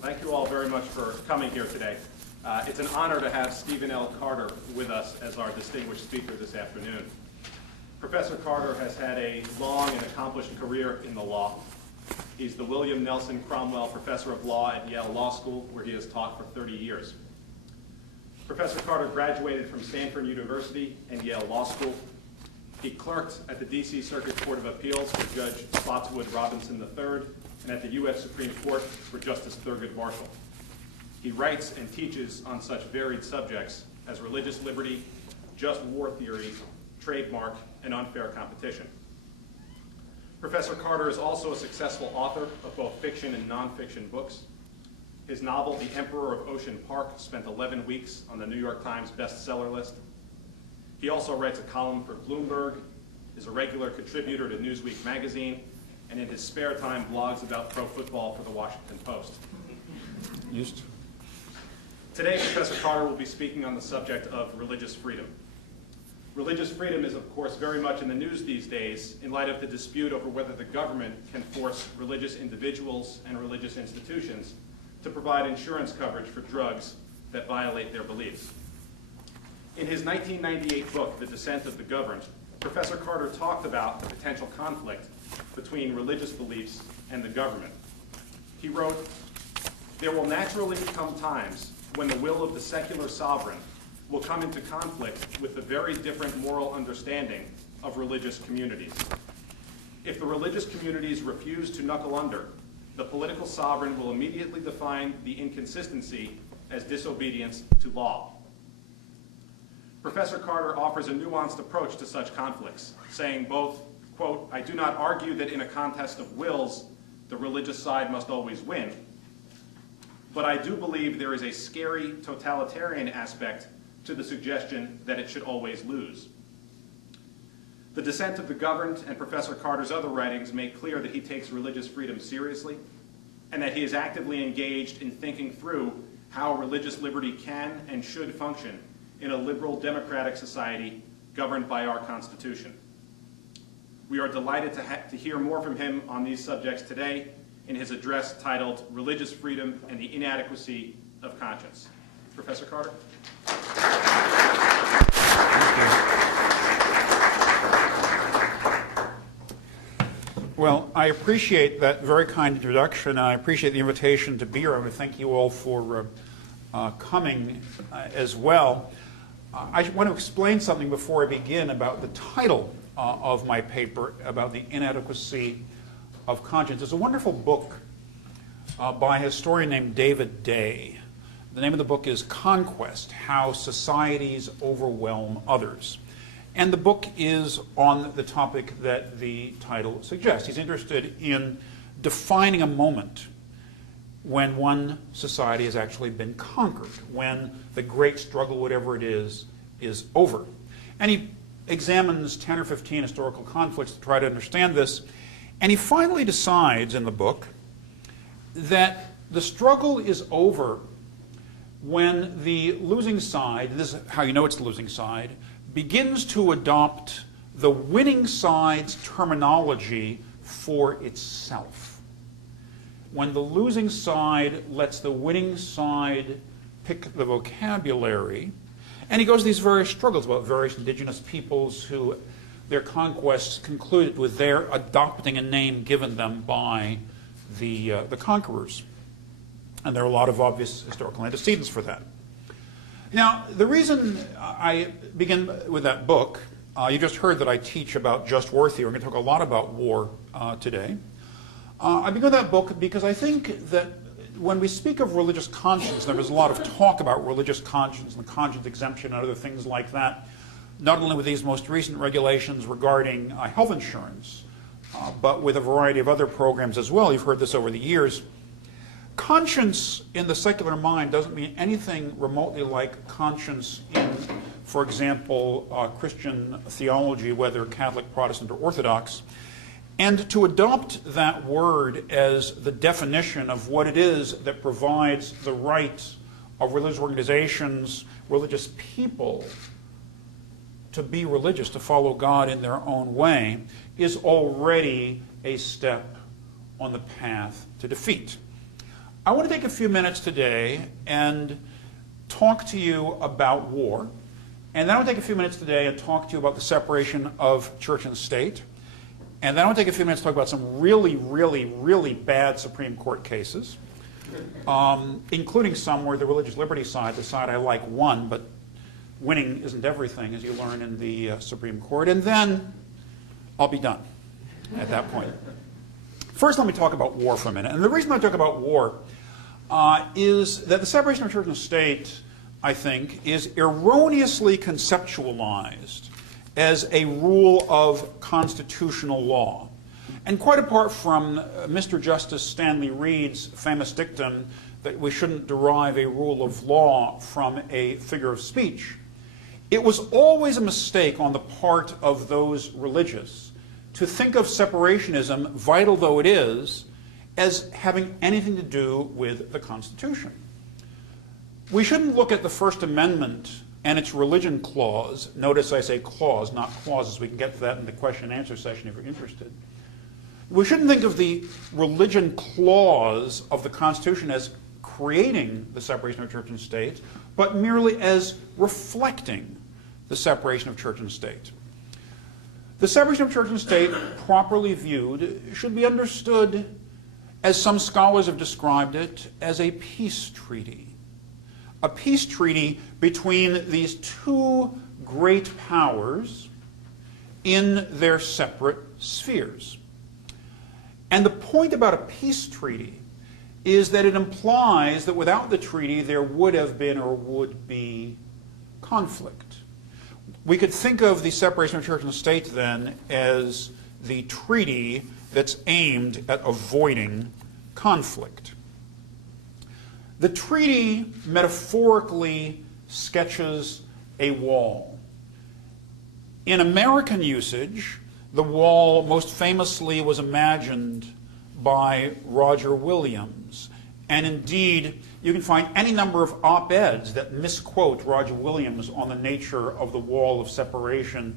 Thank you all very much for coming here today. It's an honor to have Stephen L. Carter with us as our distinguished speaker this afternoon. Professor Carter has had a long and accomplished career in the law. He's the William Nelson Cromwell Professor of Law at Yale Law School, where he has taught for 30 years. Professor Carter graduated from Stanford University and Yale Law School. He clerked at the D.C. Circuit Court of Appeals for Judge Spotswood Robinson III and at the U.S. Supreme Court for Justice Thurgood Marshall. He writes and teaches on such varied subjects as religious liberty, just war theory, trademark, and unfair competition. Professor Carter is also a successful author of both fiction and nonfiction books. His novel, The Emperor of Ocean Park, spent 11 weeks on the New York Times bestseller list. He also writes a column for Bloomberg, is a regular contributor to Newsweek magazine, and in his spare time blogs about pro football for the Washington Post. Today, Professor Carter will be speaking on the subject of religious freedom. Religious freedom is, of course, very much in the news these days in light of the dispute over whether the government can force religious individuals and religious institutions to provide insurance coverage for drugs that violate their beliefs. In his 1998 book, The Descent of the Governed, Professor Carter talked about the potential conflict between religious beliefs and the government. He wrote, "There will naturally come times when the will of the secular sovereign will come into conflict with the very different moral understanding of religious communities. If the religious communities refuse to knuckle under, the political sovereign will immediately define the inconsistency as disobedience to law." Professor Carter offers a nuanced approach to such conflicts, saying both, quote, "I do not argue that in a contest of wills, the religious side must always win, but I do believe there is a scary totalitarian aspect to the suggestion that it should always lose." The Descent of the Governed and Professor Carter's other writings make clear that he takes religious freedom seriously and that he is actively engaged in thinking through how religious liberty can and should function in a liberal democratic society governed by our Constitution. We are delighted to hear more from him on these subjects today in his address titled "Religious Freedom and the Inadequacy of Conscience." Professor Carter. Well, I appreciate that very kind introduction, and I appreciate the invitation to be here. I want to thank you all for coming as well. I want to explain something before I begin about the title of my paper about the inadequacy of conscience. It's a wonderful book by a historian named David Day. The name of the book is Conquest: How Societies Overwhelm Others. And the book is on the topic that the title suggests. He's interested in defining a moment when one society has actually been conquered, when the great struggle, whatever it is over. And he examines 10 or 15 historical conflicts to try to understand this. And he finally decides in the book that the struggle is over when the losing side, this is how you know it's the losing side, begins to adopt the winning side's terminology for itself. When the losing side lets the winning side pick the vocabulary, and he goes to these various struggles about various indigenous peoples who their conquests concluded with their adopting a name given them by the conquerors. And there are a lot of obvious historical antecedents for that. Now, the reason I begin with that book, you just heard that I teach about just war theory. We're going to talk a lot about war today. I begin with that book because I think that when we speak of religious conscience, there was a lot of talk about religious conscience and the conscience exemption and other things like that, not only with these most recent regulations regarding health insurance, but with a variety of other programs as well. You've heard this over the years. Conscience in the secular mind doesn't mean anything remotely like conscience in, for example, Christian theology, whether Catholic, Protestant, or Orthodox. And to adopt that word as the definition of what it is that provides the right of religious organizations, religious people, to be religious, to follow God in their own way, is already a step on the path to defeat. I want to take a few minutes today and talk to you about war. And then I want to take a few minutes today and talk to you about the separation of church and state. And then I want to take a few minutes to talk about some really, really, really bad Supreme Court cases, including some where the religious liberty side, the side I like, won, but winning isn't everything, as you learn in the Supreme Court. And then I'll be done at that point. First, let me talk about war for a minute. And the reason I talk about war is that the separation of church and state, I think, is erroneously conceptualized as a rule of constitutional law. And quite apart from Mr. Justice Stanley Reed's famous dictum that we shouldn't derive a rule of law from a figure of speech, it was always a mistake on the part of those religious to think of separationism, vital though it is, as having anything to do with the Constitution. We shouldn't look at the First Amendment and its religion clause. Notice I say clause, not clauses. We can get to that in the question and answer session if you're interested. We shouldn't think of the religion clause of the Constitution as creating the separation of church and state, but merely as reflecting the separation of church and state. The separation of church and state, properly viewed, should be understood, as some scholars have described it, as a peace treaty. A peace treaty between these two great powers in their separate spheres. And the point about a peace treaty is that it implies that without the treaty there would have been or would be conflict. We could think of the separation of church and state then as the treaty that's aimed at avoiding conflict. The treaty metaphorically sketches a wall. In American usage, the wall most famously was imagined by Roger Williams. And indeed, you can find any number of op-eds that misquote Roger Williams on the nature of the wall of separation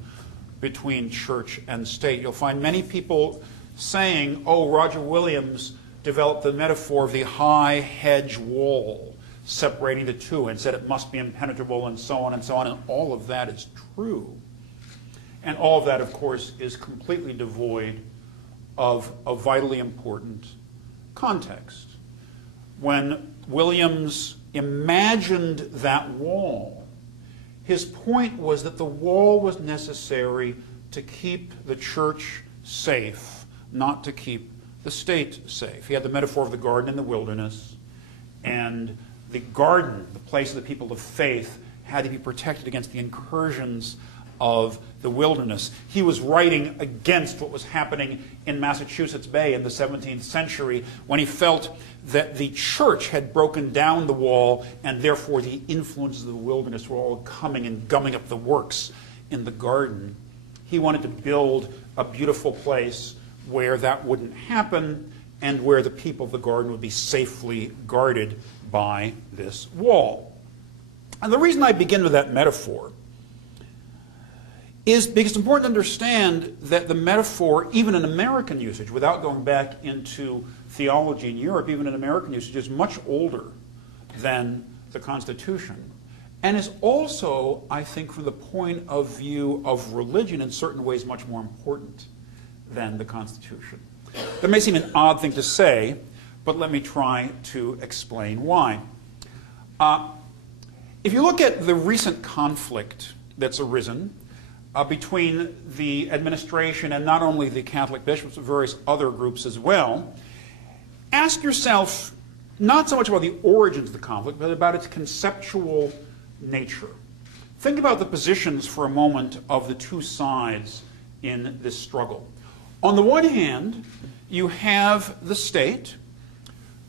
between church and state. You'll find many people saying, oh, Roger Williams developed the metaphor of the high hedge wall separating the two and said it must be impenetrable and so on and so on. And all of that is true. And all of that, of course, is completely devoid of a vitally important context. When Williams imagined that wall, his point was that the wall was necessary to keep the church safe, not to keep the state safe. He had the metaphor of the garden in the wilderness, and the garden, the place of the people of faith, had to be protected against the incursions of the wilderness. He was writing against what was happening in Massachusetts Bay in the 17th century when he felt that the church had broken down the wall and therefore the influences of the wilderness were all coming and gumming up the works in the garden. He wanted to build a beautiful place where that wouldn't happen and where the people of the garden would be safely guarded by this wall. And the reason I begin with that metaphor is because it's important to understand that the metaphor, even in American usage, without going back into theology in Europe, even in American usage, is much older than the Constitution. And is also, I think, from the point of view of religion, in certain ways much more important than the Constitution. That may seem an odd thing to say, but let me try to explain why. If you look at the recent conflict that's arisen between the administration and not only the Catholic bishops, but various other groups as well, ask yourself not so much about the origins of the conflict, but about its conceptual nature. Think about the positions for a moment of the two sides in this struggle. On the one hand, you have the state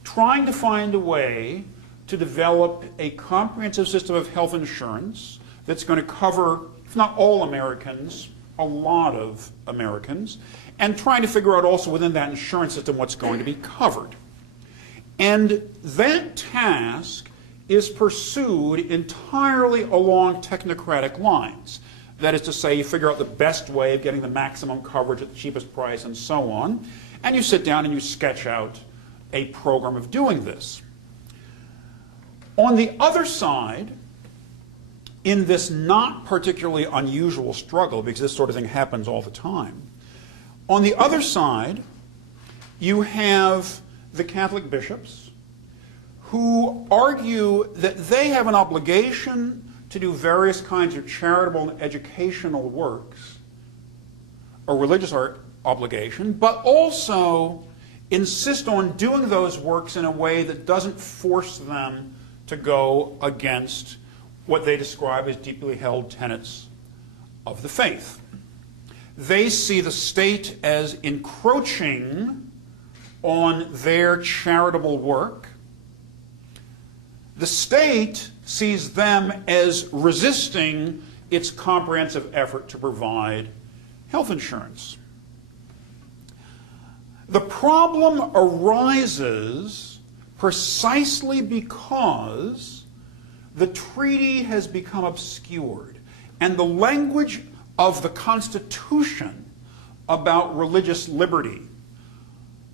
trying to find a way to develop a comprehensive system of health insurance that's going to cover, if not all Americans, a lot of Americans, and trying to figure out also within that insurance system what's going to be covered. And that task is pursued entirely along technocratic lines. That is to say, you figure out the best way of getting the maximum coverage at the cheapest price and so on, and you sit down and you sketch out a program of doing this. On the other side, in this not particularly unusual struggle, because this sort of thing happens all the time, on the other side, you have the Catholic bishops who argue that they have an obligation to do various kinds of charitable and educational works, a religious obligation, but also insist on doing those works in a way that doesn't force them to go against what they describe as deeply held tenets of the faith. They see the state as encroaching on their charitable work. The state sees them as resisting its comprehensive effort to provide health insurance. The problem arises precisely because the treaty has become obscured, and the language of the Constitution about religious liberty,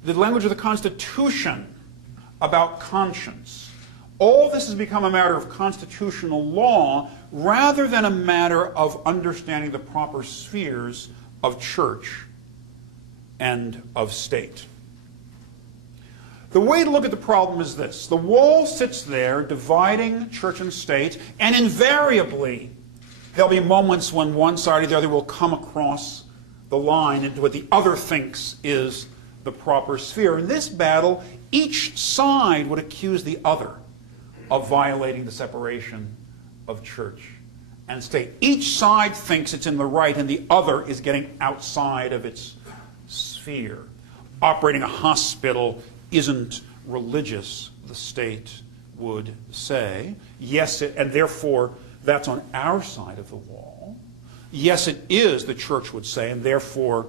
the language of the Constitution about conscience, all this has become a matter of constitutional law rather than a matter of understanding the proper spheres of church and of state. The way to look at the problem is this. The wall sits there dividing church and state, and invariably there'll be moments when one side or the other will come across the line into what the other thinks is the proper sphere. In this battle, each side would accuse the other of violating the separation of church and state. Each side thinks it's in the right and the other is getting outside of its sphere. Operating a hospital isn't religious, the state would say. Yes, and therefore that's on our side of the wall. Yes, it is, the church would say, and therefore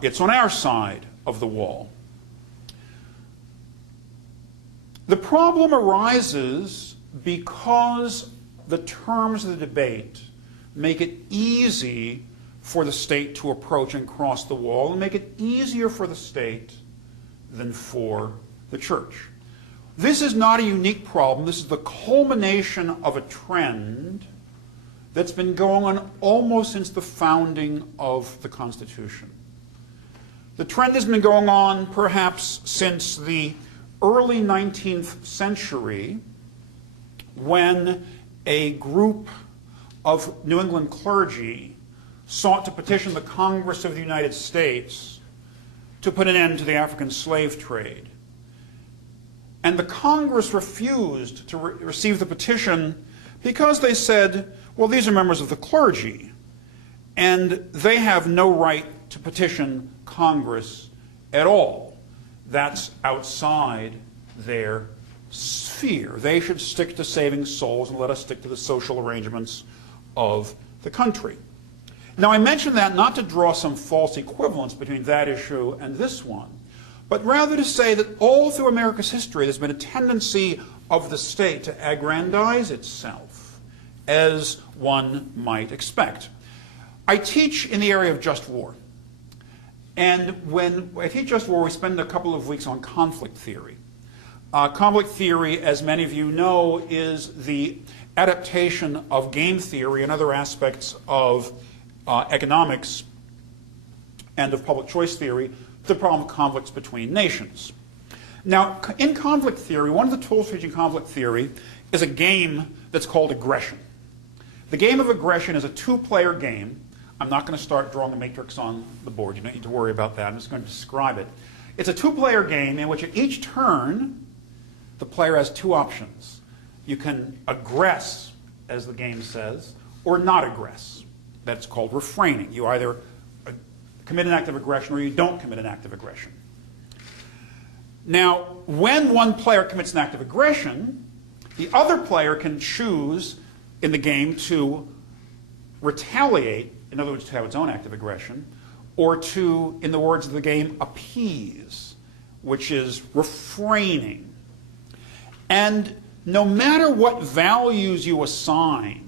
it's on our side of the wall. The problem arises because the terms of the debate make it easy for the state to approach and cross the wall, and make it easier for the state than for the church. This is not a unique problem. This is the culmination of a trend that's been going on almost since the founding of the Constitution. The trend has been going on perhaps since the early 19th century, when a group of New England clergy sought to petition the Congress of the United States to put an end to the African slave trade. And the Congress refused to receive the petition because they said, well, these are members of the clergy, and they have no right to petition Congress at all. That's outside their sphere. They should stick to saving souls and let us stick to the social arrangements of the country. Now, I mention that not to draw some false equivalence between that issue and this one, but rather to say that all through America's history there's been a tendency of the state to aggrandize itself, as one might expect. I teach in the area of just war. And when I teach just war, we spend a couple of weeks on conflict theory. Conflict theory, as many of you know, is the adaptation of game theory and other aspects of economics and of public choice theory to the problem of conflicts between nations. Now, in conflict theory, one of the tools for teaching conflict theory is a game that's called aggression. The game of aggression is a two-player game. I'm not going to start drawing a matrix on the board. You don't need to worry about that. I'm just going to describe it. It's a two-player game in which at each turn, the player has two options. You can aggress, as the game says, or not aggress. That's called refraining. You either commit an act of aggression or you don't commit an act of aggression. Now, when one player commits an act of aggression, the other player can choose in the game to retaliate, in other words, to have its own act of aggression, or to, in the words of the game, appease, which is refraining. And no matter what values you assign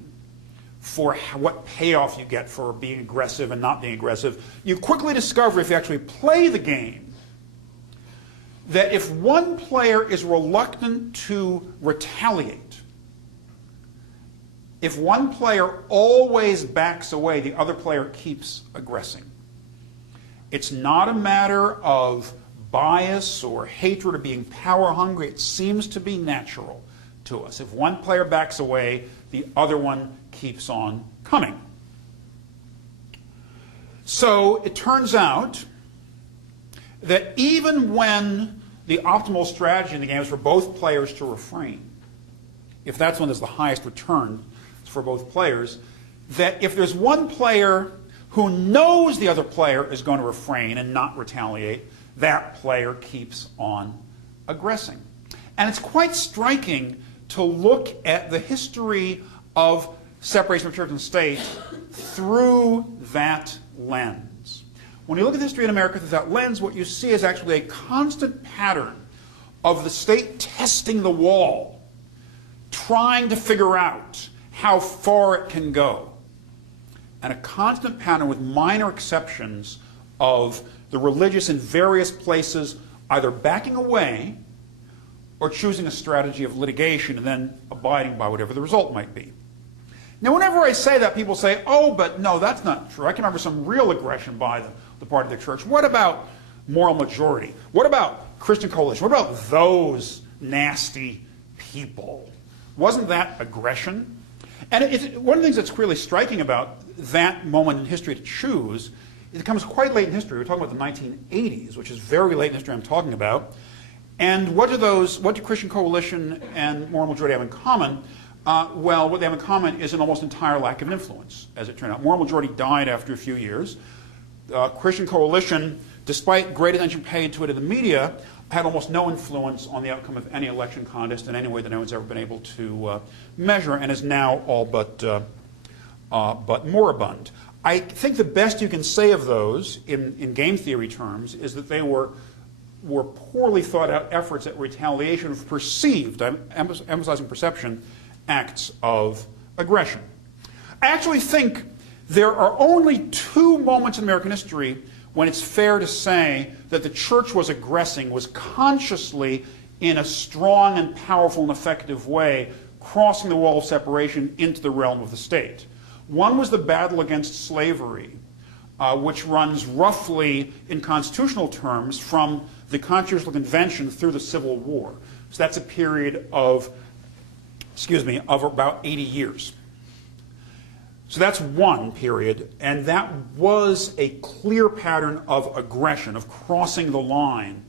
for what payoff you get for being aggressive and not being aggressive, you quickly discover if you actually play the game that if one player is reluctant to retaliate, if one player always backs away, the other player keeps aggressing. It's not a matter of bias or hatred or being power hungry. It seems to be natural to us. If one player backs away, the other one keeps on coming. So it turns out that even when the optimal strategy in the game is for both players to refrain, if that's when there's the highest return for both players, that if there's one player who knows the other player is going to refrain and not retaliate, that player keeps on aggressing. And it's quite striking to look at the history of separation of church and state through that lens. When you look at history in America through that lens, what you see is actually a constant pattern of the state testing the wall, trying to figure out how far it can go, and a constant pattern with minor exceptions of the religious in various places either backing away or choosing a strategy of litigation and then abiding by whatever the result might be. Now, whenever I say that, people say, oh, but no, that's not true. I can remember some real aggression by the part of the church. What about moral majority? What about Christian coalition? What about those nasty people? Wasn't that aggression? And one of the things that's really striking about that moment in history to choose, it comes quite late in history. We're talking about the 1980s, which is very late in history I'm talking about. And what do Christian coalition and moral majority have in common? Well, what they have in common is an almost entire lack of influence, as it turned out. Moral majority died after a few years. Christian coalition, despite great attention paid to it in the media, had almost no influence on the outcome of any election contest in any way that anyone's ever been able to measure, and is now all but moribund. I think the best you can say of those, in game theory terms, is that they were poorly thought out efforts at retaliation of perceived, I'm emphasizing perception, acts of aggression. I actually think there are only two moments in American history when it's fair to say that the church was aggressing, was consciously, in a strong and powerful and effective way, crossing the wall of separation into the realm of the state. One was the battle against slavery, which runs roughly, in constitutional terms, from the Constitutional Convention through the Civil War. So that's a period of about 80 years. So that's one period, and that was a clear pattern of aggression, of crossing the line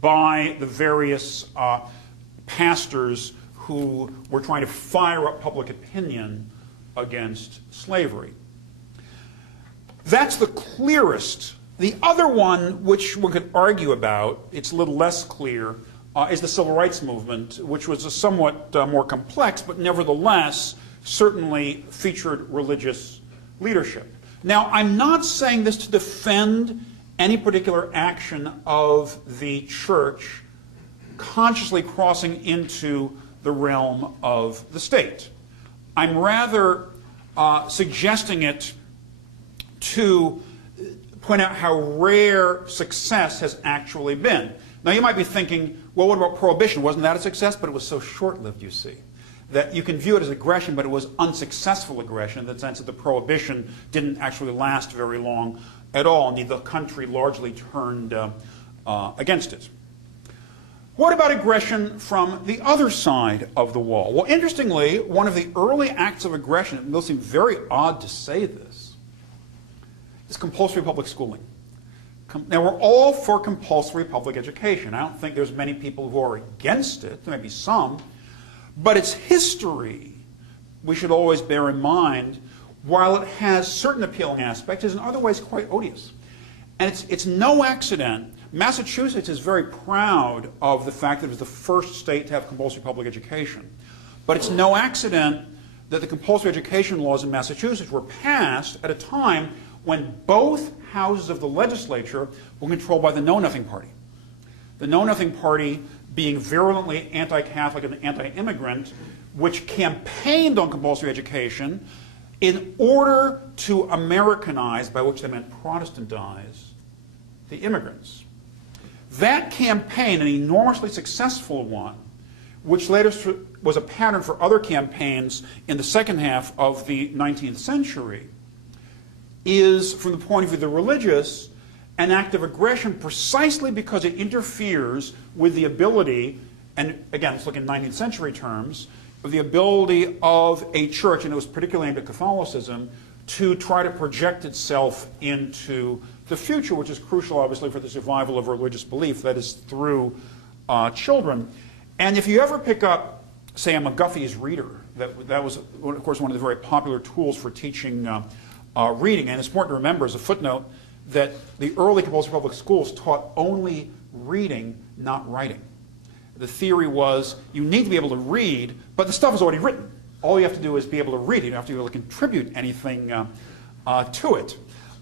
by the various pastors who were trying to fire up public opinion against slavery. That's the clearest. The other one, which one could argue about, it's a little less clear, is the civil rights movement, which was a somewhat more complex, but nevertheless certainly featured religious leadership. Now, I'm not saying this to defend any particular action of the church consciously crossing into the realm of the state. I'm rather suggesting it to point out how rare success has actually been. Now, you might be thinking, well, what about prohibition? Wasn't that a success? But it was so short-lived, you see, that you can view it as aggression, but it was unsuccessful aggression in the sense that the prohibition didn't actually last very long at all. Indeed, the country largely turned against it. What about aggression from the other side of the wall? Well, interestingly, one of the early acts of aggression, it will seem very odd to say this, is compulsory public schooling. Now, we're all for compulsory public education. I don't think there's many people who are against it. There may be some. But its history, we should always bear in mind, while it has certain appealing aspects, is in other ways quite odious. And it's no accident. Massachusetts is very proud of the fact that it was the first state to have compulsory public education. But it's no accident that the compulsory education laws in Massachusetts were passed at a time when both houses of the legislature were controlled by the Know-Nothing Party. The Know-Nothing Party being virulently anti-Catholic and anti-immigrant, which campaigned on compulsory education in order to Americanize, by which they meant Protestantize, the immigrants. That campaign, an enormously successful one, which later was a pattern for other campaigns in the second half of the 19th century, is, from the point of view of the religious, an act of aggression precisely because it interferes with the ability, and again, let's look in 19th century terms, of the ability of a church, and it was particularly aimed at Catholicism, to try to project itself into the future, which is crucial, obviously, for the survival of religious belief, that is through children. And if you ever pick up, say, a McGuffey's Reader, that was, of course, one of the very popular tools for teaching reading, and it's important to remember as a footnote that the early compulsory public schools taught only reading, not writing. The theory was you need to be able to read, but the stuff is already written. All you have to do is be able to read it. You don't have to be able to contribute anything to it.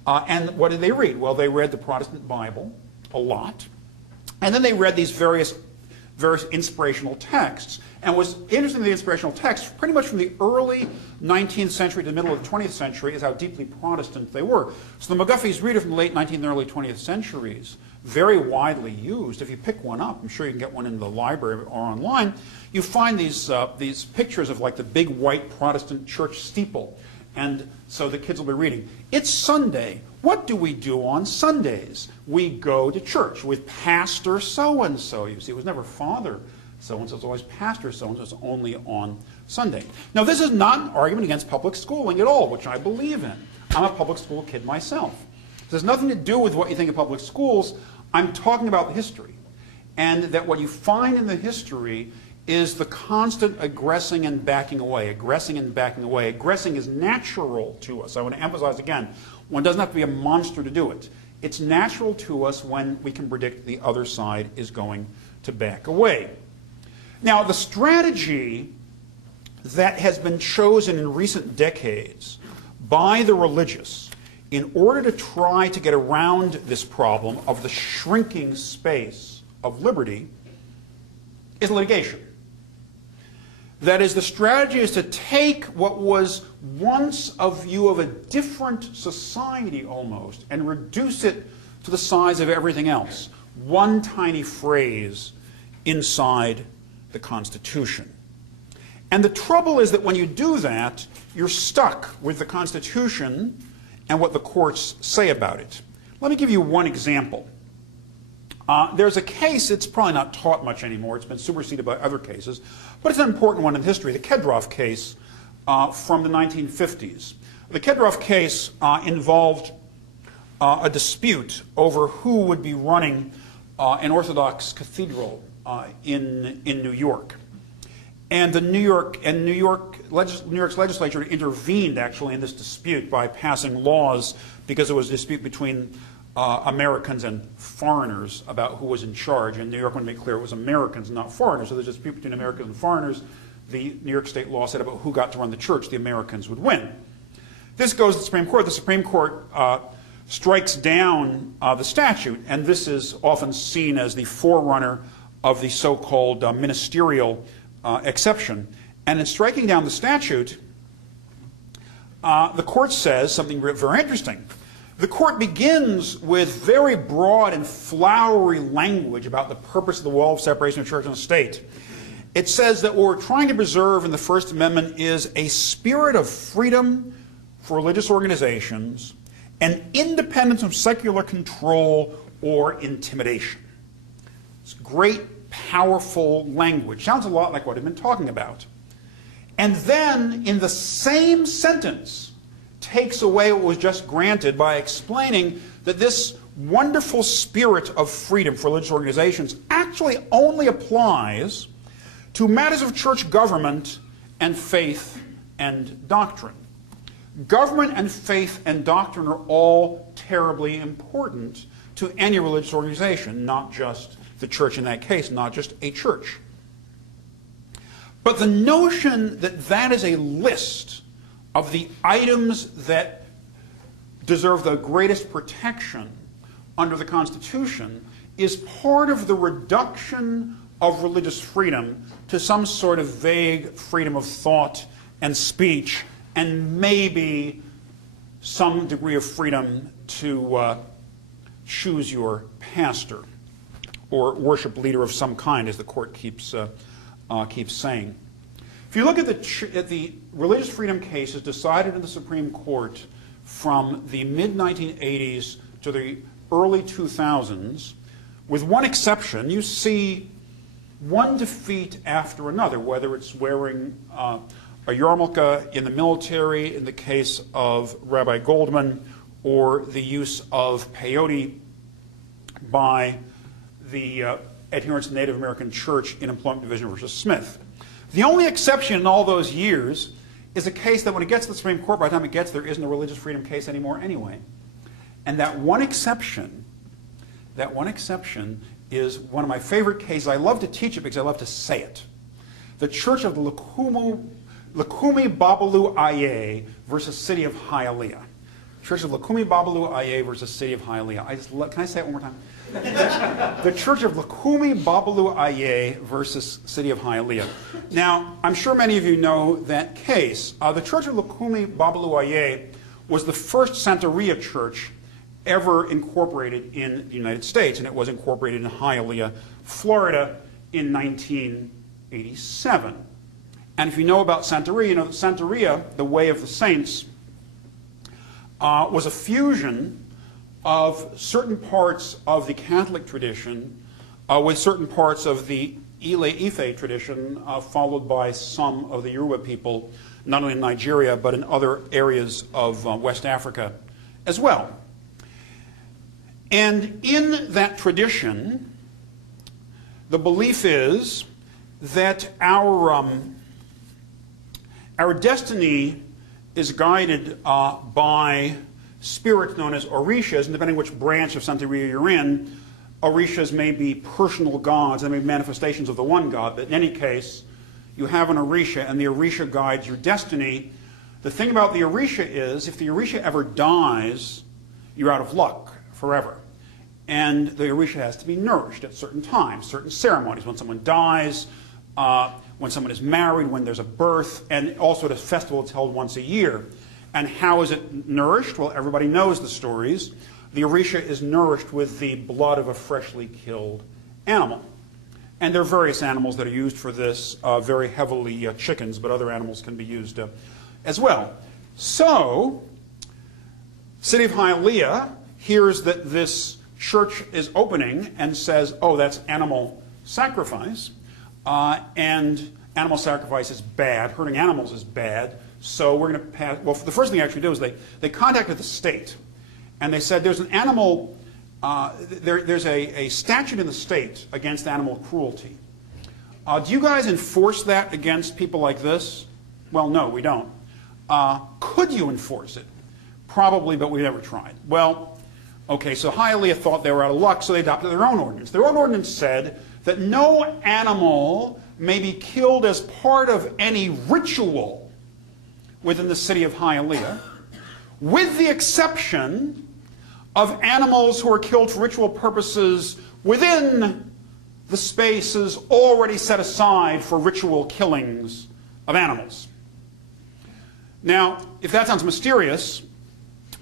And what did they read? Well, they read the Protestant Bible a lot, and then they read these various inspirational texts. And what's interesting in the inspirational texts, pretty much from the early 19th century to the middle of the 20th century, is how deeply Protestant they were. So the McGuffey's Reader from the late 19th and early 20th centuries, very widely used. If you pick one up, I'm sure you can get one in the library or online, you find these pictures of like the big white Protestant church steeple. And so the kids will be reading, "It's Sunday. What do we do on Sundays? We go to church with Pastor so-and-so." You see, it was never Father so-and-so, it's always Pastor so-and-so, it's only on Sunday. Now, this is not an argument against public schooling at all, which I believe in. I'm a public school kid myself. This has nothing to do with what you think of public schools. I'm talking about the history. And that what you find in the history is the constant aggressing and backing away, aggressing and backing away. Aggressing is natural to us. I want to emphasize again, one doesn't have to be a monster to do it. It's natural to us when we can predict the other side is going to back away. Now, the strategy that has been chosen in recent decades by the religious in order to try to get around this problem of the shrinking space of liberty is litigation. That is, the strategy is to take what was once a view of a different society almost and reduce it to the size of everything else. One tiny phrase inside the Constitution. And the trouble is that when you do that, you're stuck with the Constitution and what the courts say about it. Let me give you one example. There's a case, it's probably not taught much anymore, it's been superseded by other cases, but it's an important one in history, the Kedroff case from the 1950s. The Kedroff case involved a dispute over who would be running an Orthodox cathedral in New York. And the New York's legislature intervened actually in this dispute by passing laws because it was a dispute between Americans and foreigners about who was in charge. And New York wanted to make clear it was Americans, not foreigners. So there's a dispute between Americans and foreigners. The New York state law said about who got to run the church, the Americans would win. This goes to the Supreme Court. The Supreme Court strikes down the statute, and this is often seen as the forerunner of the so-called ministerial exception. And in striking down the statute, the court says something very interesting. The court begins with very broad and flowery language about the purpose of the wall of separation of church and state. It says that what we're trying to preserve in the First Amendment is a spirit of freedom for religious organizations and independence from secular control or intimidation. It's great, powerful language. Sounds a lot like what I've been talking about. And then, in the same sentence, takes away what was just granted by explaining that this wonderful spirit of freedom for religious organizations actually only applies to matters of church government and faith and doctrine. Government and faith and doctrine are all terribly important to any religious organization, not just the church in that case, not just a church. But the notion that that is a list of the items that deserve the greatest protection under the Constitution is part of the reduction of religious freedom to some sort of vague freedom of thought and speech, and maybe some degree of freedom to choose your pastor. or worship leader of some kind, as the court keeps saying. If you look at the religious freedom cases decided in the Supreme Court from the mid-1980s to the early 2000s, with one exception, you see one defeat after another, whether it's wearing a yarmulke in the military in the case of Rabbi Goldman, or the use of peyote by the adherents of the Native American Church in Employment Division versus Smith. The only exception in all those years is a case that when it gets to the Supreme Court, by the time it gets there, isn't a religious freedom case anymore anyway. And that one exception is one of my favorite cases. I love to teach it because I love to say it. The Church of the Lukumi Babalu Aye versus City of Hialeah. Church of Lukumi Babalu Aye versus City of Hialeah. Can I say it one more time? The Church of Lukumi Babalu Aye versus City of Hialeah. Now, I'm sure many of you know that case. The Church of Lukumi Babalu Aye was the first Santeria church ever incorporated in the United States, and it was incorporated in Hialeah, Florida in 1987. And if you know about Santeria, you know that Santeria, the Way of the Saints, was a fusion of certain parts of the Catholic tradition with certain parts of the Ile Ife tradition, followed by some of the Yoruba people, not only in Nigeria, but in other areas of West Africa as well. And in that tradition, the belief is that our destiny is guided by spirits known as orishas, and depending which branch of Santeria you're in, orishas may be personal gods, they may be manifestations of the one god, but in any case, you have an orisha, and the orisha guides your destiny. The thing about the orisha is, if the orisha ever dies, you're out of luck forever. And the orisha has to be nourished at certain times, certain ceremonies, when someone dies, when someone is married, when there's a birth, and also at a festival that's held once a year. And how is it nourished? Well, everybody knows the stories. The orisha is nourished with the blood of a freshly killed animal. And there are various animals that are used for this, very heavily chickens, but other animals can be used as well. So, City of Hialeah hears that this church is opening and says, oh, that's animal sacrifice, and animal sacrifice is bad, hurting animals is bad, so we're going to pass. Well, the first thing they actually do is they contacted the state, and they said there's an animal, there's a statute in the state against animal cruelty. Do you guys enforce that against people like this? Well, no, we don't. Could you enforce it? Probably, but we never tried. Well, okay, so Hialeah thought they were out of luck, so they adopted their own ordinance. Their own ordinance said that no animal may be killed as part of any ritual within the city of Hialeah, with the exception of animals who are killed for ritual purposes within the spaces already set aside for ritual killings of animals. Now, if that sounds mysterious,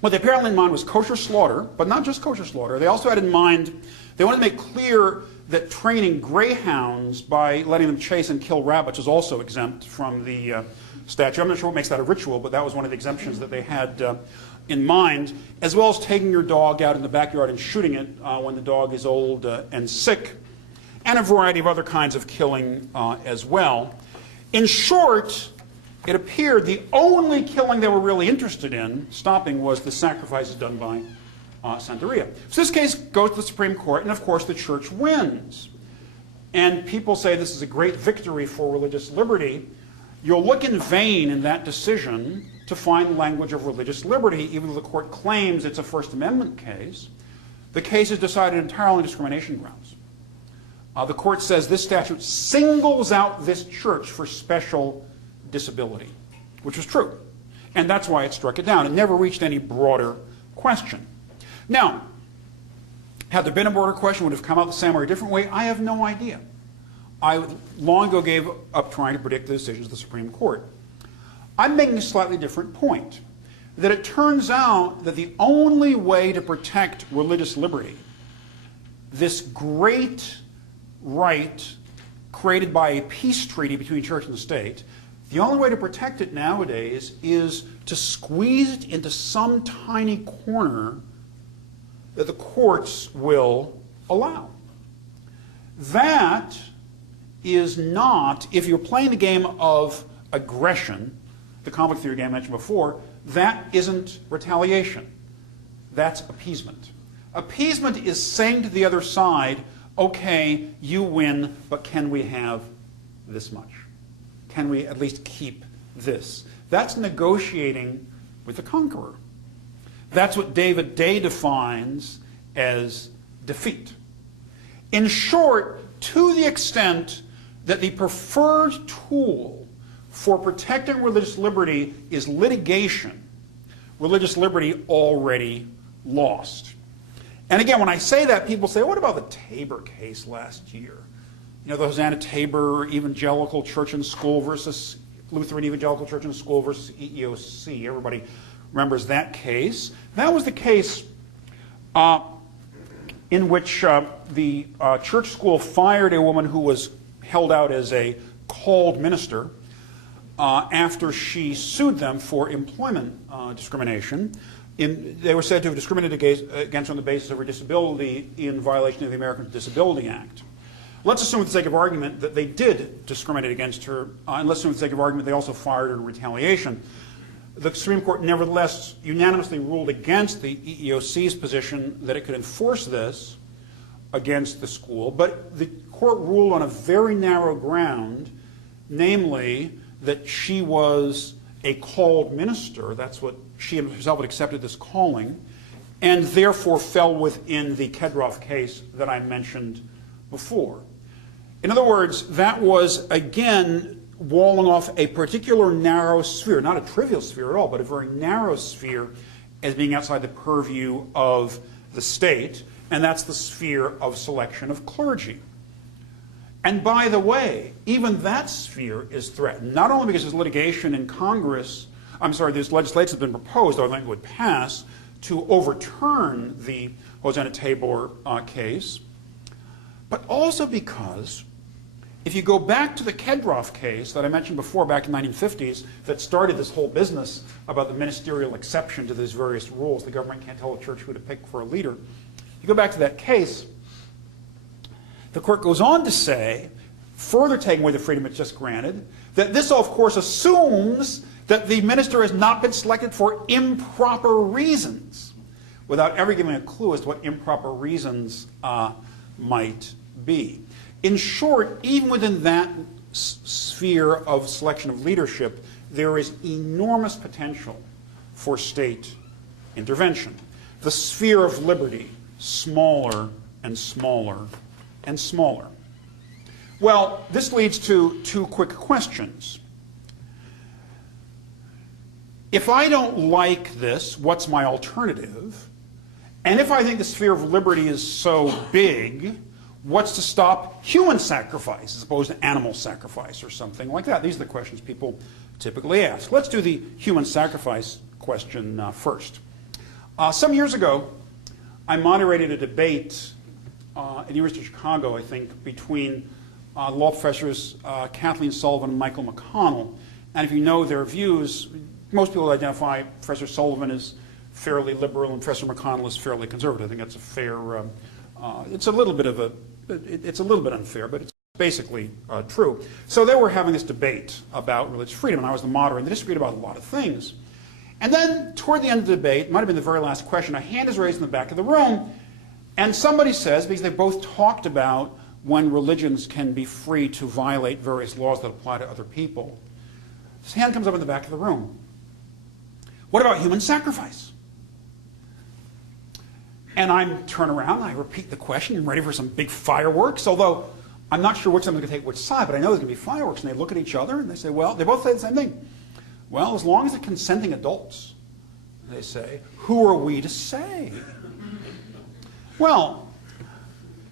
what they apparently had in mind was kosher slaughter, but not just kosher slaughter. They also had in mind, they wanted to make clear that training greyhounds by letting them chase and kill rabbits is also exempt from the statute. I'm not sure what makes that a ritual, but that was one of the exemptions that they had in mind, as well as taking your dog out in the backyard and shooting it when the dog is old and sick, and a variety of other kinds of killing as well. In short, it appeared the only killing they were really interested in stopping was the sacrifices done by Santeria. So this case goes to the Supreme Court, and of course the church wins. And people say this is a great victory for religious liberty. You'll look in vain in that decision to find language of religious liberty, even though the court claims it's a First Amendment case. The case is decided entirely on discrimination grounds. The court says this statute singles out this church for special disability, which was true. And that's why it struck it down. It never reached any broader question. Now, had there been a broader question, would it have come out the same or a different way? I have no idea. I long ago gave up trying to predict the decisions of the Supreme Court. I'm making a slightly different point, that it turns out that the only way to protect religious liberty, this great right created by a peace treaty between church and the state, the only way to protect it nowadays is to squeeze it into some tiny corner that the courts will allow. That is not, if you're playing the game of aggression, the conflict theory game I mentioned before, that isn't retaliation. That's appeasement. Appeasement is saying to the other side, okay, you win, but can we have this much? Can we at least keep this? That's negotiating with the conqueror. That's what David Day defines as defeat. In short, to the extent that the preferred tool for protecting religious liberty is litigation, religious liberty already lost. And again, when I say that, people say, what about the Tabor case last year? You know, the Hosanna Tabor Evangelical Church and School versus Lutheran Evangelical Church and School versus EEOC. Everybody remembers that case. That was the case in which the church school fired a woman who was held out as a called minister after she sued them for employment discrimination. They were said to have discriminated against her on the basis of her disability in violation of the Americans with Disability Act. Let's assume for the sake of argument that they did discriminate against her, and let's assume for the sake of argument they also fired her in retaliation. The Supreme Court nevertheless unanimously ruled against the EEOC's position that it could enforce this against the school, but the court ruled on a very narrow ground, namely that she was a called minister. That's what she herself had accepted this calling, and therefore fell within the Kedroff case that I mentioned before. In other words, that was, again, walling off a particular narrow sphere, not a trivial sphere at all, but a very narrow sphere as being outside the purview of the state, and that's the sphere of selection of clergy. And by the way, even that sphere is threatened, not only because there's litigation in Congress, there's legislation that's been proposed, I think it would pass, to overturn the Hosanna Tabor case, but also because if you go back to the Kedroff case that I mentioned before back in the 1950s that started this whole business about the ministerial exception to these various rules, the government can't tell a church who to pick for a leader. You go back to that case, the court goes on to say, further taking away the freedom it's just granted, that this, of course, assumes that the minister has not been selected for improper reasons, without ever giving a clue as to what improper reasons might be. In short, even within that sphere of selection of leadership, there is enormous potential for state intervention. The sphere of liberty, smaller and smaller and smaller. Well, this leads to two quick questions. If I don't like this, what's my alternative? And if I think the sphere of liberty is so big, what's to stop human sacrifice as opposed to animal sacrifice or something like that? These are the questions people typically ask. Let's do the human sacrifice question first. Some years ago, I moderated a debate at the University of Chicago, I think, between law professors Kathleen Sullivan and Michael McConnell. And if you know their views, most people identify Professor Sullivan as fairly liberal and Professor McConnell is fairly conservative. I think that's a fair, it's a little bit unfair, but it's basically true. So they were having this debate about religious freedom, and I was the moderator, and they disagreed about a lot of things. And then toward the end of the debate, it might have been the very last question, a hand is raised in the back of the room, and somebody says, because they both talked about when religions can be free to violate various laws that apply to other people, this hand comes up in the back of the room. What about human sacrifice? And I turn around, and I repeat the question, I'm ready for some big fireworks, although I'm not sure which of them is going to take which side, but I know there's going to be fireworks. And they look at each other, and they say, well, they both say the same thing. Well, as long as they're consenting adults, they say, who are we to say? Well,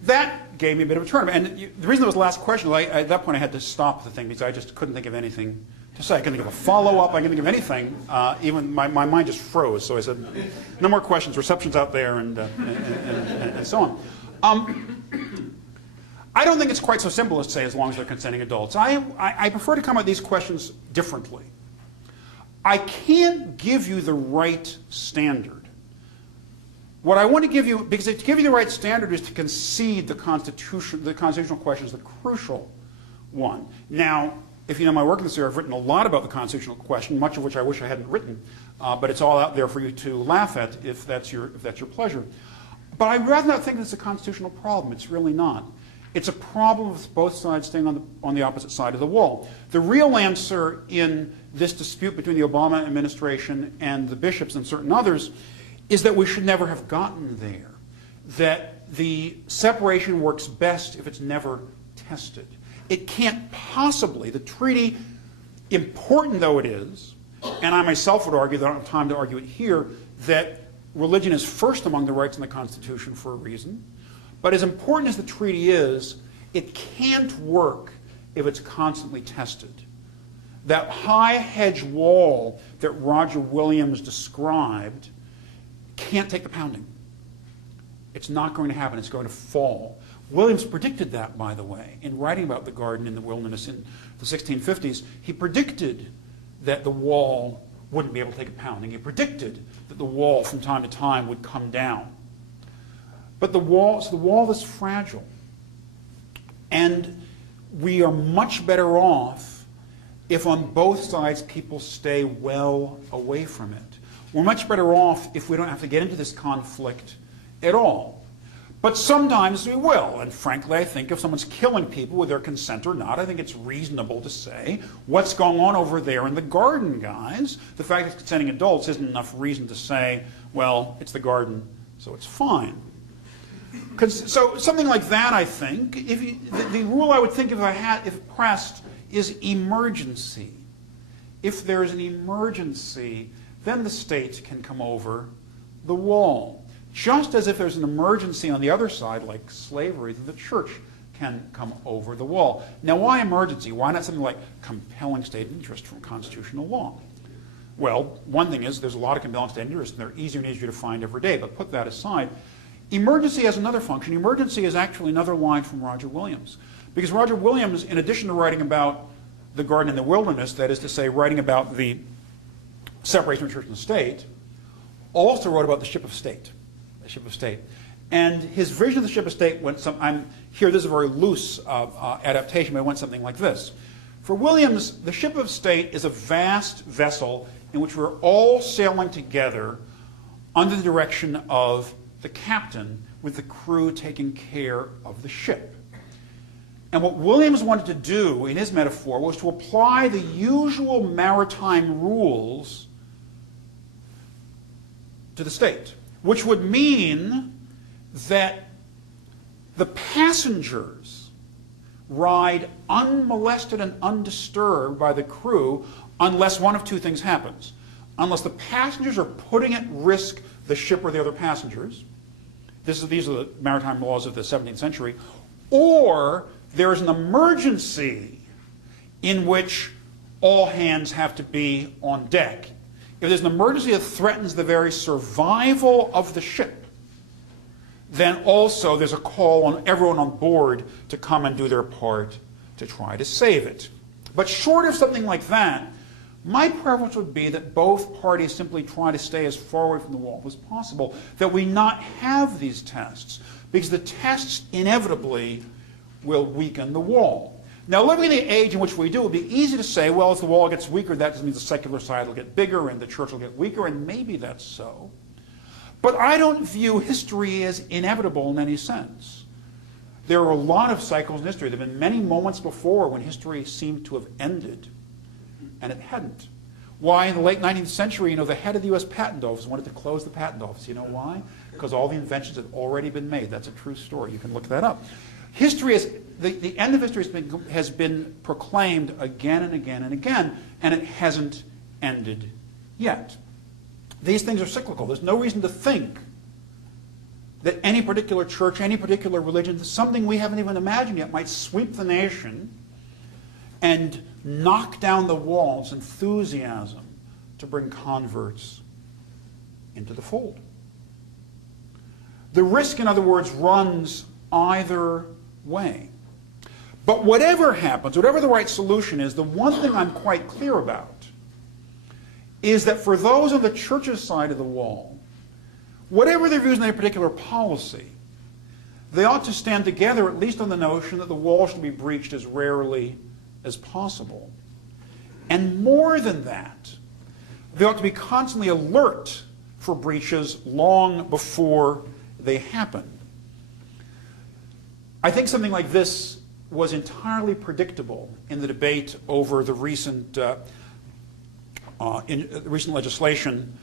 that gave me a bit of a turn. And the reason it was the last question, at that point I had to stop the thing because I just couldn't think of anything to say. I couldn't think of a follow-up. I couldn't think of anything. Even my mind just froze. So I said, no more questions. Reception's out there, and so I don't think it's quite so simple as to say as long as they're consenting adults. I prefer to come at these questions differently. I can't give you the right standard. What I want to give you, because to give you the right standard is to concede the constitutional question is the crucial one. Now, if you know my work in this area, I've written a lot about the constitutional question, much of which I wish I hadn't written, but it's all out there for you to laugh at if that's your pleasure. But I'd rather not think it's a constitutional problem. It's really not. It's a problem with both sides staying on the opposite side of the wall. The real answer in this dispute between the Obama administration and the bishops and certain others is that we should never have gotten there, that the separation works best if it's never tested. It can't possibly, the treaty, important though it is, and I myself would argue, that I don't have time to argue it here, that religion is first among the rights in the Constitution for a reason, but as important as the treaty is, it can't work if it's constantly tested. That high hedge wall that Roger Williams described can't take the pounding. It's not going to happen. It's going to fall. Williams predicted that, by the way, in writing about the garden in the wilderness in the 1650s. He predicted that the wall wouldn't be able to take a pounding. He predicted that the wall from time to time would come down. But the wall is fragile. And we are much better off if on both sides people stay well away from it. We're much better off if we don't have to get into this conflict at all. But sometimes we will. And frankly, I think if someone's killing people with their consent or not, I think it's reasonable to say, what's going on over there in the garden, guys? The fact that it's consenting adults isn't enough reason to say, well, it's the garden, so it's fine. So something like that, I think, the rule I would think if pressed is emergency. If there's an emergency, then the state can come over the wall. Just as if there's an emergency on the other side, like slavery, then the church can come over the wall. Now, why emergency? Why not something like compelling state interest from constitutional law? Well, one thing is there's a lot of compelling state interest, and they're easier and easier to find every day, but put that aside. Emergency has another function. Emergency is actually another line from Roger Williams. Because Roger Williams, in addition to writing about the garden in the wilderness, that is to say, writing about the separation of church and state, also wrote about the ship of state. The ship of state. And his vision of the ship of state went this is a very loose adaptation, but it went something like this. For Williams, the ship of state is a vast vessel in which we're all sailing together under the direction of the captain, with the crew taking care of the ship. And what Williams wanted to do in his metaphor was to apply the usual maritime rules to the state, which would mean that the passengers ride unmolested and undisturbed by the crew unless one of two things happens. Unless the passengers are putting at risk the ship or the other passengers. These are the maritime laws of the 17th century. Or there is an emergency in which all hands have to be on deck. If there's an emergency that threatens the very survival of the ship, then also there's a call on everyone on board to come and do their part to try to save it. But short of something like that, my preference would be that both parties simply try to stay as far away from the wall as possible, that we not have these tests, because the tests inevitably will weaken the wall. Now, living in the age in which we do, it would be easy to say, well, as the wall gets weaker, that just means the secular side will get bigger and the church will get weaker, and maybe that's so. But I don't view history as inevitable in any sense. There are a lot of cycles in history. There have been many moments before when history seemed to have ended, and it hadn't. Why, in the late 19th century, the head of the U.S. Patent Office wanted to close the patent office. You know why? Because all the inventions had already been made. That's a true story. You can look that up. History is, the end of history has been proclaimed again and again and again, and it hasn't ended yet. These things are cyclical. There's no reason to think that any particular church, any particular religion, something we haven't even imagined yet, might sweep the nation and knock down the wall's enthusiasm to bring converts into the fold. The risk, in other words, runs either way. But whatever happens, whatever the right solution is, the one thing I'm quite clear about is that for those on the church's side of the wall, whatever their views on a particular policy, they ought to stand together at least on the notion that the wall should be breached as rarely as possible. And more than that, they ought to be constantly alert for breaches long before they happen. I think something like this was entirely predictable in the debate over the recent legislation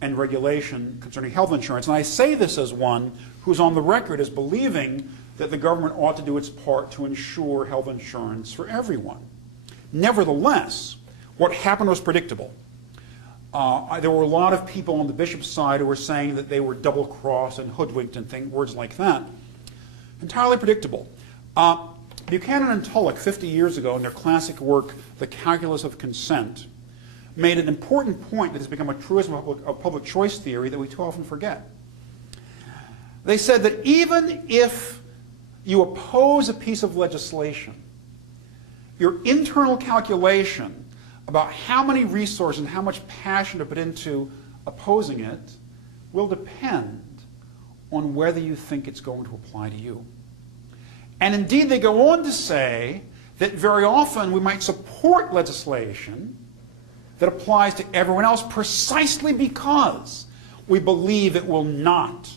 and regulation concerning health insurance. And I say this as one who's on the record as believing that the government ought to do its part to ensure health insurance for everyone. Nevertheless, what happened was predictable. There were a lot of people on the bishop's side who were saying that they were double-crossed and hoodwinked and words like that. Entirely predictable. Buchanan and Tulloch, 50 years ago, in their classic work, The Calculus of Consent, made an important point that has become a truism of public choice theory that we too often forget. They said that even if you oppose a piece of legislation, your internal calculation about how many resources and how much passion to put into opposing it will depend on whether you think it's going to apply to you. And indeed, they go on to say that very often we might support legislation that applies to everyone else precisely because we believe it will not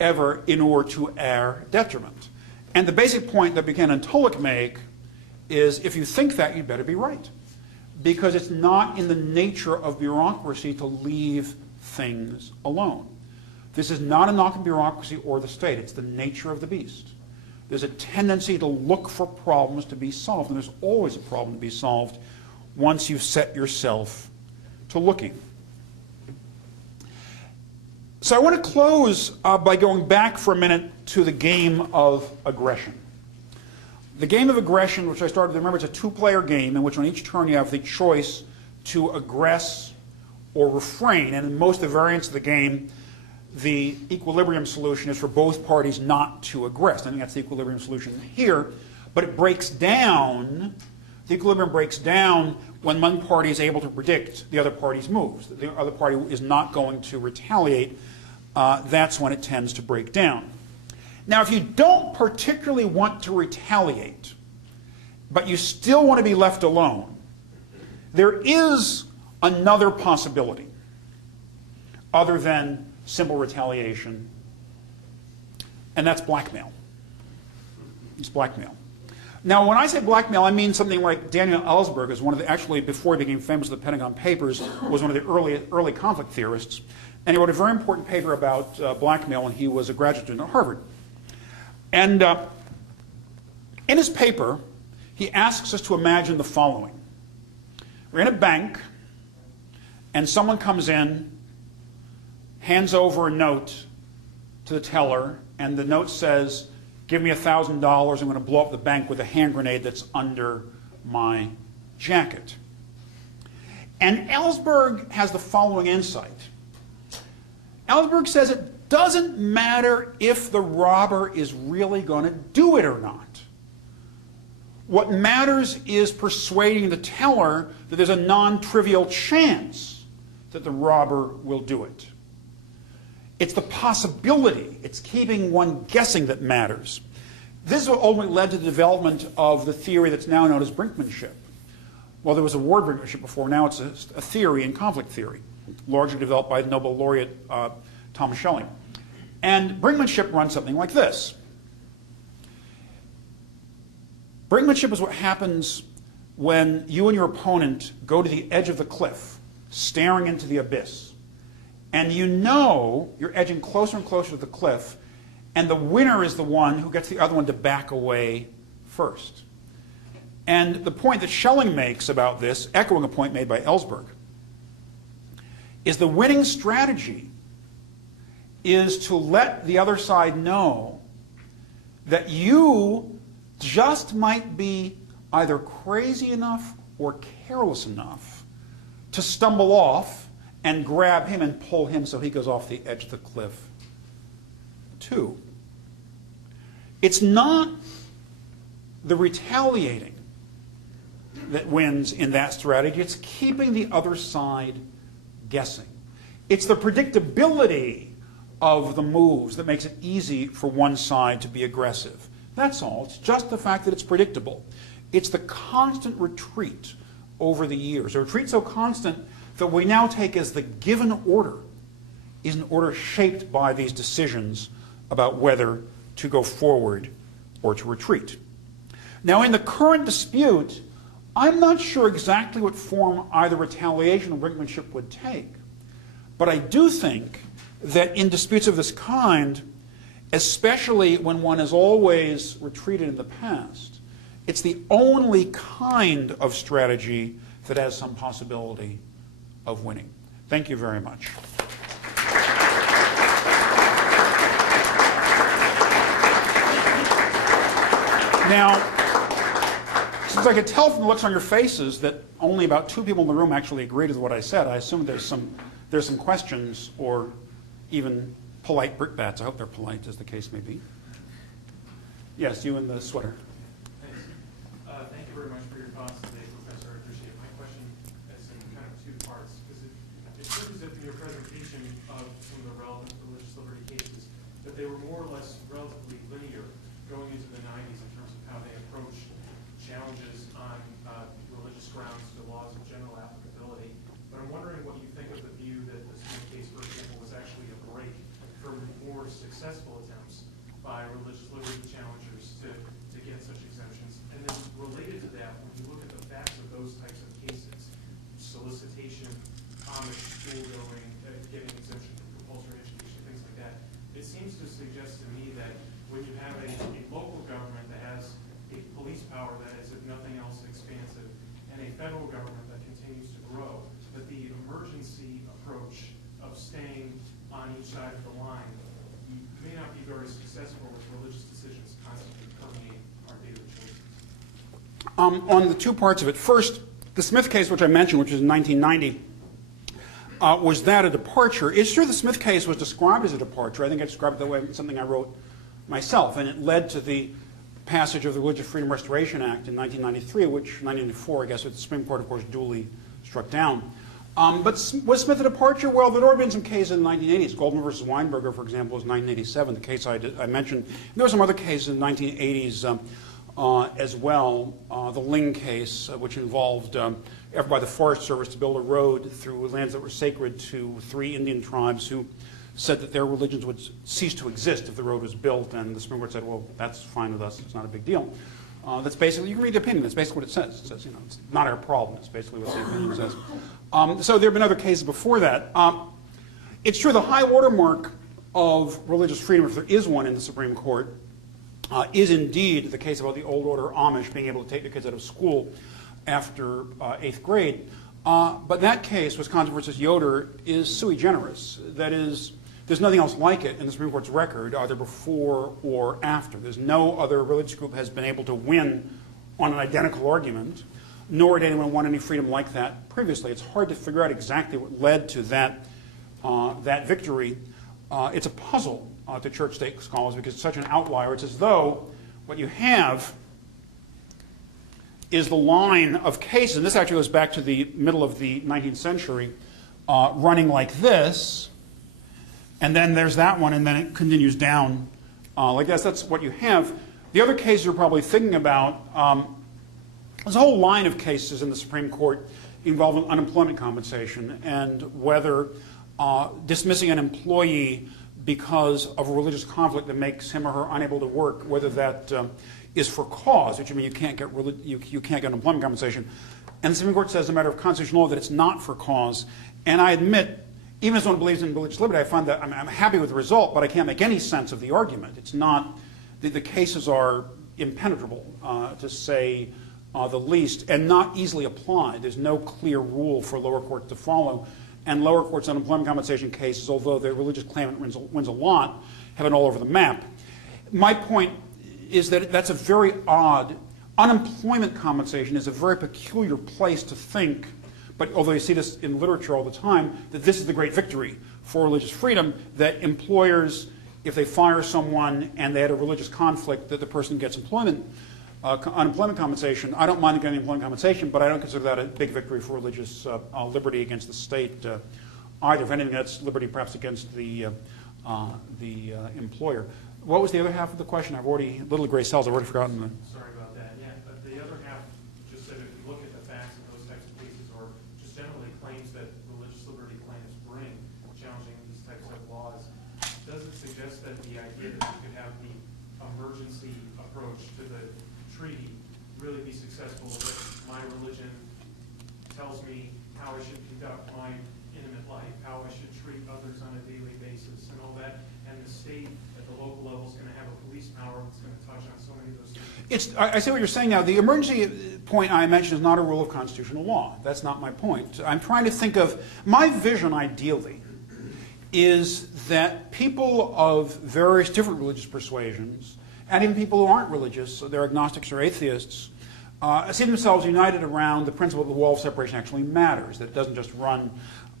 ever inure to our detriment. And the basic point that Buchanan and Tulloch make is if you think that, you'd better be right. Because it's not in the nature of bureaucracy to leave things alone. This is not a knock on bureaucracy or the state. It's the nature of the beast. There's a tendency to look for problems to be solved, and there's always a problem to be solved once you've set yourself to looking. So I want to close by going back for a minute to the game of aggression. The game of aggression, which I started, remember, it's a two-player game in which on each turn you have the choice to aggress or refrain. And in most of the variants of the game, the equilibrium solution is for both parties not to aggress. I think that's the equilibrium solution here. But it breaks down, the equilibrium breaks down when one party is able to predict the other party's moves. The other party is not going to retaliate. That's when it tends to break down. Now, if you don't particularly want to retaliate, but you still want to be left alone, there is another possibility other than simple retaliation, and that's blackmail. It's blackmail. Now, when I say blackmail, I mean something like Daniel Ellsberg is one of the, actually, before he became famous with the Pentagon Papers, was one of the early conflict theorists, and he wrote a very important paper about blackmail when he was a graduate student at Harvard. And in his paper, he asks us to imagine the following. We're in a bank, and someone comes in, hands over a note to the teller, and the note says, "Give me $1,000, I'm going to blow up the bank with a hand grenade that's under my jacket." And Ellsberg has the following insight. Ellsberg says it doesn't matter if the robber is really going to do it or not. What matters is persuading the teller that there's a non-trivial chance that the robber will do it. It's the possibility, it's keeping one guessing that matters. This is what ultimately led to the development of the theory that's now known as brinkmanship. Well, there was a word brinkmanship before, now it's a theory in conflict theory, largely developed by the Nobel laureate Thomas Schelling. And brinkmanship runs something like this. Brinkmanship is what happens when you and your opponent go to the edge of the cliff, staring into the abyss. And you know you're edging closer and closer to the cliff, and the winner is the one who gets the other one to back away first. And the point that Schelling makes about this, echoing a point made by Ellsberg, is the winning strategy is to let the other side know that you just might be either crazy enough or careless enough to stumble off and grab him and pull him so he goes off the edge of the cliff too. It's not the retaliating that wins in that strategy. It's keeping the other side guessing. It's the predictability of the moves that makes it easy for one side to be aggressive. That's all. It's just the fact that it's predictable. It's the constant retreat over the years. A retreat so constant that we now take as the given order is an order shaped by these decisions about whether to go forward or to retreat. Now, in the current dispute, I'm not sure exactly what form either retaliation or brinkmanship would take. But I do think that in disputes of this kind, especially when one has always retreated in the past, it's the only kind of strategy that has some possibility of winning. Thank you very much. Now, since I could tell from the looks on your faces that only about 2 people in the room actually agreed with what I said, I assume there's some questions or even polite brickbats. I hope they're polite, as the case may be. Yes, you in the sweater. Thanks. Thank you very much for your thoughts today, Professor. I appreciate it. My question is in kind of 2 parts, because it seems that in your presentation of some of the relevant religious liberty cases, that they were more or less relatively linear going into the 90s in terms of how they approached challenges on religious grounds to laws of general applicability. But I'm wondering what you think of the view that the Smith case, for example, was actually a break from more successful attempts by religious liberty challengers to get such exemptions. And then related to that, when you look at the facts of those types of cases, solicitation, Amish school going, getting exemption from compulsory education, things like that, it seems to suggest to me that when you have a local government that has a police power that is, if nothing else, expansive, and a federal government that continues to grow, that the emergency approach of staying on each side of the line may not be very successful with religious decisions constantly permeate our daily choices. On the 2 parts of it, first, the Smith case, which I mentioned, which was in 1990, was that a departure? It's true the Smith case was described as a departure. I think I described it that way in something I wrote myself, and it led to the passage of the Religious Freedom Restoration Act in 1993, which, 1994, I guess, which the Supreme Court, of course, duly struck down. But was Smith a departure? Well, there had already been some cases in the 1980s. Goldman versus Weinberger, for example, was 1987, the case I mentioned. And there were some other cases in the 1980s as well. The Ling case, which involved effort by the Forest Service to build a road through lands that were sacred to 3 Indian tribes who said that their religions would cease to exist if the road was built, and the Supreme Court said, well, that's fine with us, it's not a big deal. That's basically, you can read the opinion, that's basically what it says. It says, it's not our problem, it's basically what the opinion says. So there have been other cases before that. It's true the high watermark of religious freedom, if there is one in the Supreme Court, is indeed the case about the old order Amish being able to take the kids out of school after 8th grade. But that case, Wisconsin versus Yoder, is sui generis. That is, there's nothing else like it in the Supreme Court's record, either before or after. There's no other religious group has been able to win on an identical argument, nor did anyone want any freedom like that previously. It's hard to figure out exactly what led to that victory. It's a puzzle to church-state scholars because it's such an outlier. It's as though what you have is the line of cases, and this actually goes back to the middle of the 19th century, running like this, and then there's that one, and then it continues down like this. That's what you have. The other case you're probably thinking about, there's a whole line of cases in the Supreme Court involving unemployment compensation and whether dismissing an employee because of a religious conflict that makes him or her unable to work, whether that is for cause, which I mean you can't get unemployment compensation. And the Supreme Court says, as a matter of constitutional law, that it's not for cause. And I admit, even as someone believes in religious liberty, I find that I'm happy with the result, but I can't make any sense of the argument. It's not, the cases are impenetrable, to say the least, and not easily applied. There's no clear rule for lower courts to follow. And lower courts' unemployment compensation cases, although the religious claimant wins a lot, have it all over the map. My point is that that's a very odd, unemployment compensation is a very peculiar place to think, but although you see this in literature all the time, that this is the great victory for religious freedom, that employers if they fire someone and they had a religious conflict, that the person gets unemployment compensation. I don't mind getting employment compensation, but I don't consider that a big victory for religious liberty against the state either. If anything, that's liberty perhaps against the employer. What was the other half of the question? Little gray cells, I've already forgotten. Sorry about that. Yeah, but the other half just said if you look at the facts of those types of cases, or just generally claims that religious liberty plaintiffs bring challenging these types of laws, does it suggest that the idea that we could have the emergency approach to the treaty really be successful if my religion tells me how I should conduct my intimate life, how I should treat others on a daily basis, and all that, and the state at the local level is going to have a police power that's going to touch on so many of those things? I see what you're saying now. The emergency point I mentioned is not a rule of constitutional law. That's not my point. I'm trying to think of, my vision ideally is that people of various different religious persuasions, and even people who aren't religious, so they're agnostics or atheists, see themselves united around the principle that the wall of separation actually matters, that it doesn't just run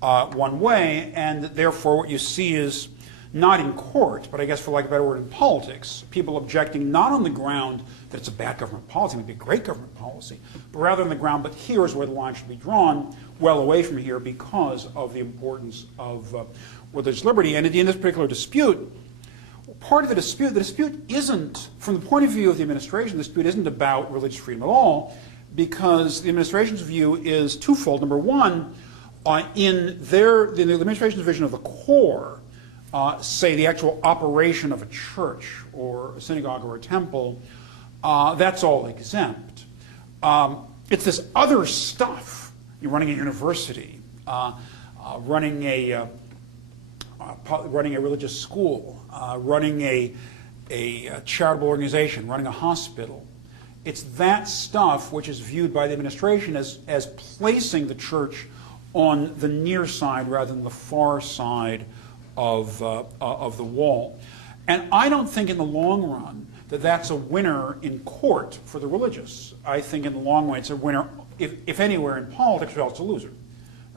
one way, and that therefore what you see is not in court, but I guess for lack of a better word in politics, people objecting not on the ground that it's a bad government policy, it would be a great government policy, but rather on the ground, but here is where the line should be drawn, well away from here because of the importance of religious liberty. And in this particular dispute, part of the dispute isn't, from the point of view of the administration, the dispute isn't about religious freedom at all, because the administration's view is twofold. Number one, in the administration's vision of the core, say the actual operation of a church or a synagogue or a temple, that's all exempt. It's this other stuff. You're running a university, running a religious school, running a charitable organization, running a hospital. It's that stuff which is viewed by the administration as placing the church on the near side rather than the far side of the wall. And I don't think in the long run that that's a winner in court for the religious. I think in the long run it's a winner, if anywhere in politics, or else it's a loser.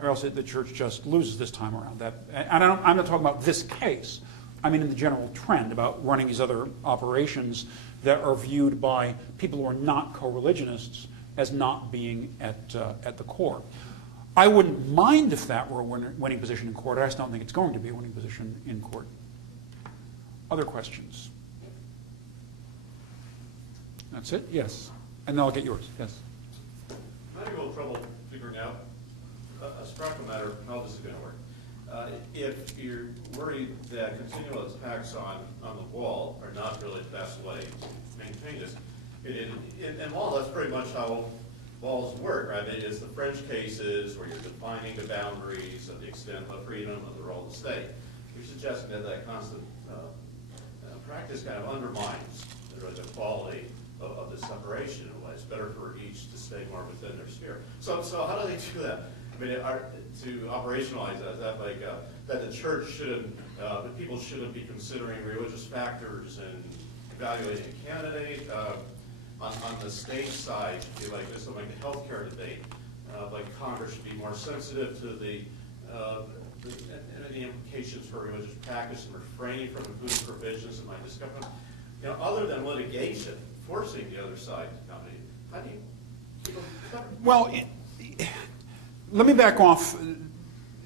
Or else the church just loses this time around. And I'm not talking about this case. I mean in the general trend about running these other operations that are viewed by people who are not co-religionists as not being at the core. I wouldn't mind if that were a winning position in court. I just don't think it's going to be a winning position in court. Other questions? That's it? Yes. And then I'll get yours. Yes. I'm having a little trouble figuring out a structural matter how this is going to work. If you're worried that continual attacks on the wall are not really the best way to maintain this, in law, that's pretty much how walls work, right? It is the French cases where you're defining the boundaries and the extent of freedom and the role of the state. You're suggesting that constant practice kind of undermines the quality of the separation in a way. It's better for each to stay more within their sphere. So how do they do that? I mean, to operationalize that, is that like that the church shouldn't, that people shouldn't be considering religious factors and evaluating a candidate? On the state side, you feel like this, like the healthcare debate, like Congress should be more sensitive to the implications for religious practice and refraining from including provisions that might discover. Other than litigation, forcing the other side to come in, how do you keep them covered? Well, let me back off,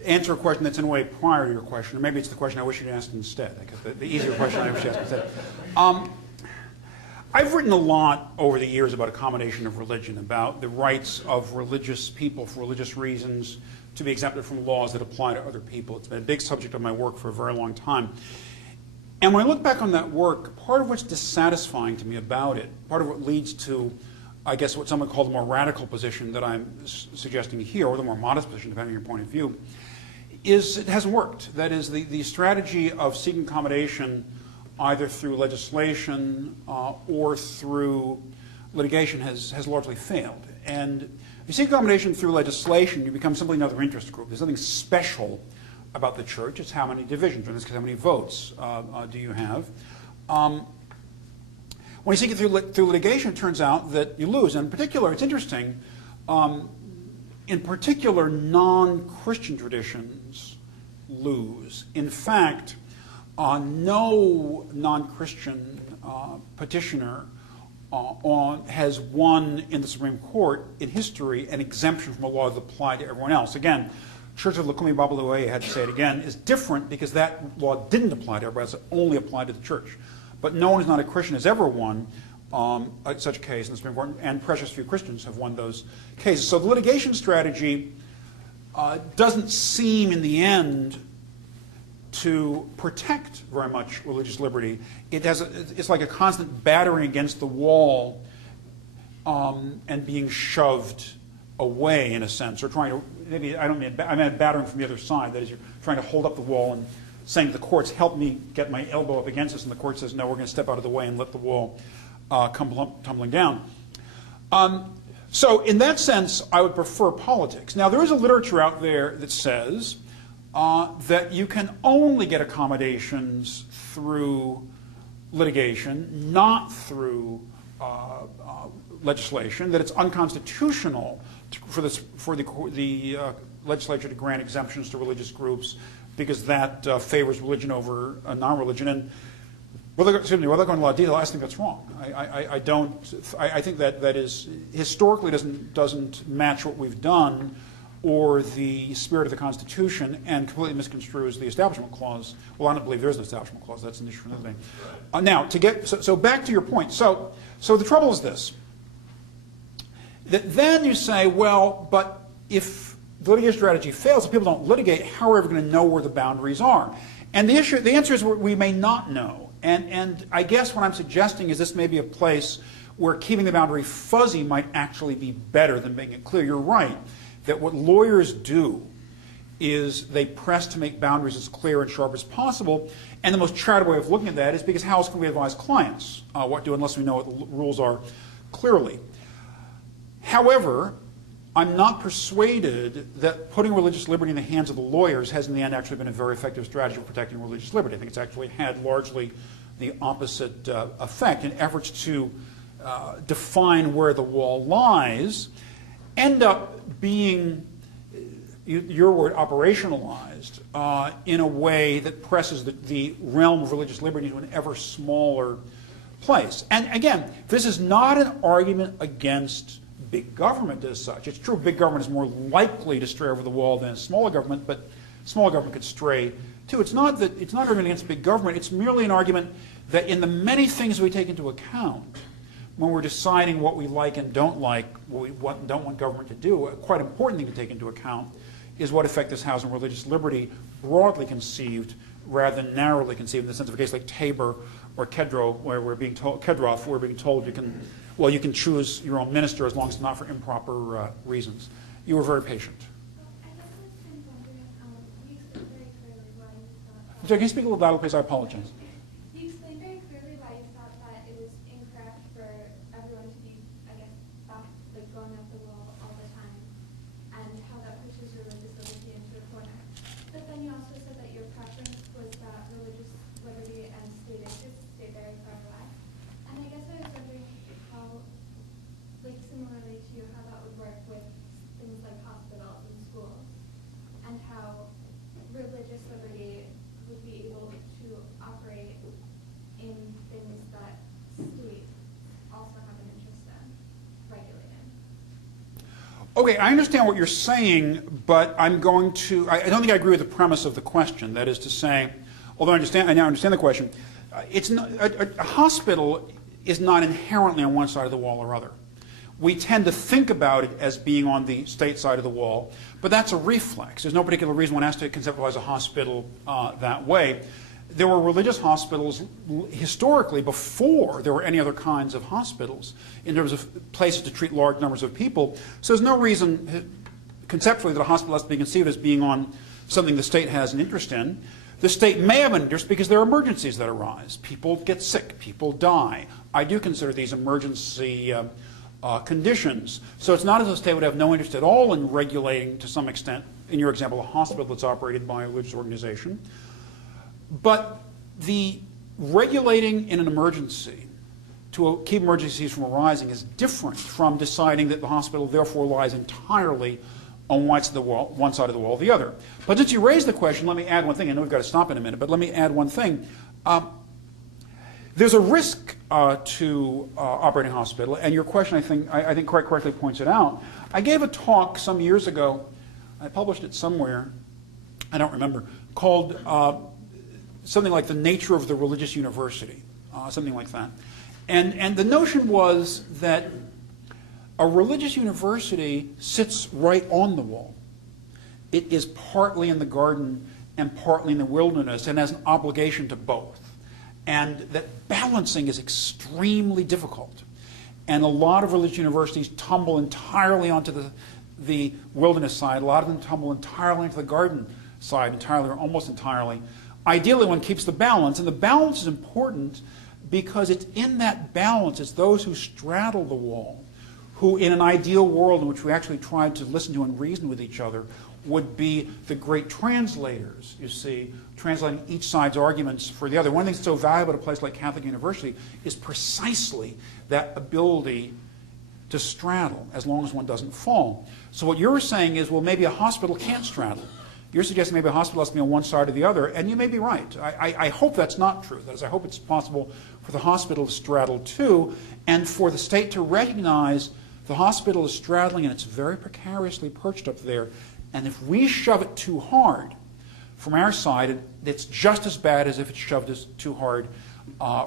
answer a question that's in a way prior to your question, or maybe it's the question I wish you'd asked instead. I guess the easier question I wish you'd asked instead. I've written a lot over the years about accommodation of religion, about the rights of religious people for religious reasons to be exempted from laws that apply to other people. It's been a big subject of my work for a very long time. And when I look back on that work, part of what's dissatisfying to me about it, part of what leads to, I guess, what some would call the more radical position that I'm suggesting here, or the more modest position, depending on your point of view, is it hasn't worked. That is, the strategy of seeking accommodation either through legislation or through litigation has largely failed. And if you seek accommodation through legislation, you become simply another interest group. There's nothing special about the church. It's how many divisions, or in this case, how many votes do you have. When you seek it through litigation, it turns out that you lose. And in particular, it's interesting, in particular, non-Christian traditions lose. In fact, no non-Christian petitioner has won in the Supreme Court in history an exemption from a law that applied to everyone else. Again, Church of Lukumi Babalue, I had to say it again, is different because that law didn't apply to everybody else, it only applied to the church. But no one who's not a Christian has ever won such a case in the Supreme Court, and precious few Christians have won those cases. So the litigation strategy doesn't seem, in the end, to protect very much religious liberty. It's like a constant battering against the wall and being shoved away, in a sense, or trying to, maybe I mean battering from the other side. That is, you're trying to hold up the wall and saying to the courts, help me get my elbow up against this, and the court says, no, we're going to step out of the way and let the wall come tumbling down. So in that sense, I would prefer politics. Now, there is a literature out there that says that you can only get accommodations through litigation, not through legislation, that it's unconstitutional for the legislature to grant exemptions to religious groups because that favors religion over non-religion. And without going into a lot of detail, I think that's wrong. I think that is historically doesn't match what we've done or the spirit of the Constitution, and completely misconstrues the Establishment Clause. Well, I don't believe there's an Establishment Clause. That's an issue for another day. Right. Now, so back to your point. So the trouble is this. That then you say, well, but if the litigation strategy fails, if people don't litigate, how are we ever going to know where the boundaries are? And the answer is we may not know. And I guess what I'm suggesting is this may be a place where keeping the boundary fuzzy might actually be better than making it clear. You're right that what lawyers do is they press to make boundaries as clear and sharp as possible. And the most charitable way of looking at that is because how else can we advise clients what to do unless we know what the rules are clearly? However, I'm not persuaded that putting religious liberty in the hands of the lawyers has in the end actually been a very effective strategy for protecting religious liberty. I think it's actually had largely the opposite effect. In efforts to define where the wall lies, end up being, your word, operationalized in a way that presses the realm of religious liberty to an ever smaller place. And again, this is not an argument against big government as such. It's true big government is more likely to stray over the wall than smaller government, but smaller government could stray too. It's not an argument against big government. It's merely an argument that in the many things we take into account when we're deciding what we like and don't like, what we don't want government to do, a quite important thing to take into account is what effect this has on religious liberty, broadly conceived rather than narrowly conceived, in the sense of a case like Tabor or Kedro, where we're being told, Kedroff, where we're being told you can choose your own minister as long as it's not for improper reasons. You were very patient. So can you speak a little louder, please? I apologize. You explained very clearly why you thought that it was incorrect for everyone to be, I guess, going up the wall all the time, and how that pushes religious liberty into a corner. But then you also said that your preference was that religious liberty and state interests stay very far away. And I guess I was wondering how, similarly to how that would work with things like hospitals and schools, and how religious liberty would be able to operate in things that states also have an interest in regulating. Okay, I understand what you're saying, but I don't think I agree with the premise of the question. That is to say, although I now understand the question, a hospital is not inherently on one side of the wall or other. We tend to think about it as being on the state side of the wall, but that's a reflex. There's no particular reason one has to conceptualize a hospital that way. There were religious hospitals historically before there were any other kinds of hospitals in terms of places to treat large numbers of people. So there's no reason conceptually that a hospital has to be conceived as being on something the state has an interest in. The state may have an interest because there are emergencies that arise. People get sick. People die. I do consider these emergency conditions. So it's not as though the state would have no interest at all in regulating, to some extent, in your example, a hospital that's operated by a religious organization. But the regulating in an emergency to keep emergencies from arising is different from deciding that the hospital therefore lies entirely on one side of the wall or the other. But since you raised the question, let me add one thing. I know we've got to stop in a minute, but let me add one thing. There's a risk to operating a hospital, and your question, I think quite correctly points it out. I gave a talk some years ago, I published it somewhere, I don't remember, called something like The Nature of the Religious University, something like that. And the notion was that a religious university sits right on the wall. It is partly in the garden and partly in the wilderness, and has an obligation to both. And that balancing is extremely difficult. And a lot of religious universities tumble entirely onto the wilderness side. A lot of them tumble entirely into the garden side, entirely or almost entirely. Ideally, one keeps the balance. And the balance is important because it's in that balance, it's those who straddle the wall, who in an ideal world in which we actually tried to listen to and reason with each other, would be the great translators, you see, translating each side's arguments for the other. One of the things that's so valuable at a place like Catholic University is precisely that ability to straddle, as long as one doesn't fall. So what you're saying is, well, maybe a hospital can't straddle. You're suggesting maybe a hospital has to be on one side or the other, and you may be right. I hope that's not true. That is, I hope it's possible for the hospital to straddle too, and for the state to recognize the hospital is straddling and it's very precariously perched up there. And if we shove it too hard from our side, it's just as bad as if it's shoved too hard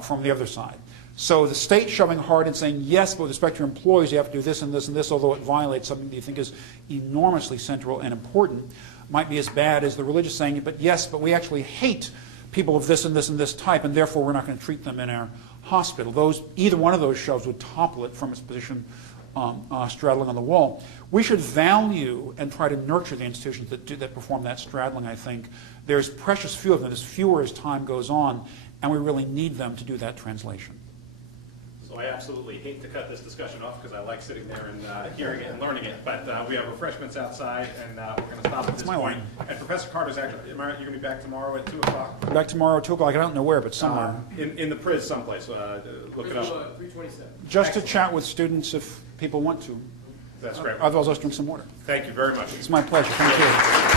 from the other side. So the state shoving hard and saying, yes, but with respect to your employees, you have to do this and this and this, although it violates something that you think is enormously central and important, might be as bad as the religious saying, but yes, but we actually hate people of this and this and this type, and therefore we're not going to treat them in our hospital. Either one of those shoves would topple it from its position straddling on the wall. We should value and try to nurture the institutions that perform that straddling, I think. There's precious few of them. There's fewer as time goes on, and we really need them to do that translation. So I absolutely hate to cut this discussion off because I like sitting there and hearing it and learning it, but we have refreshments outside, and we're going to stop at this my point. line. And Professor Carter's actually, you're going to be back tomorrow at 2 o'clock? Back tomorrow at 2 o'clock. I don't know where, but somewhere. In the Priz someplace. Look it up. 327. Just to chat with students if people want to. That's great. Otherwise, let's drink some water. Thank you very much. It's my pleasure. Thank you.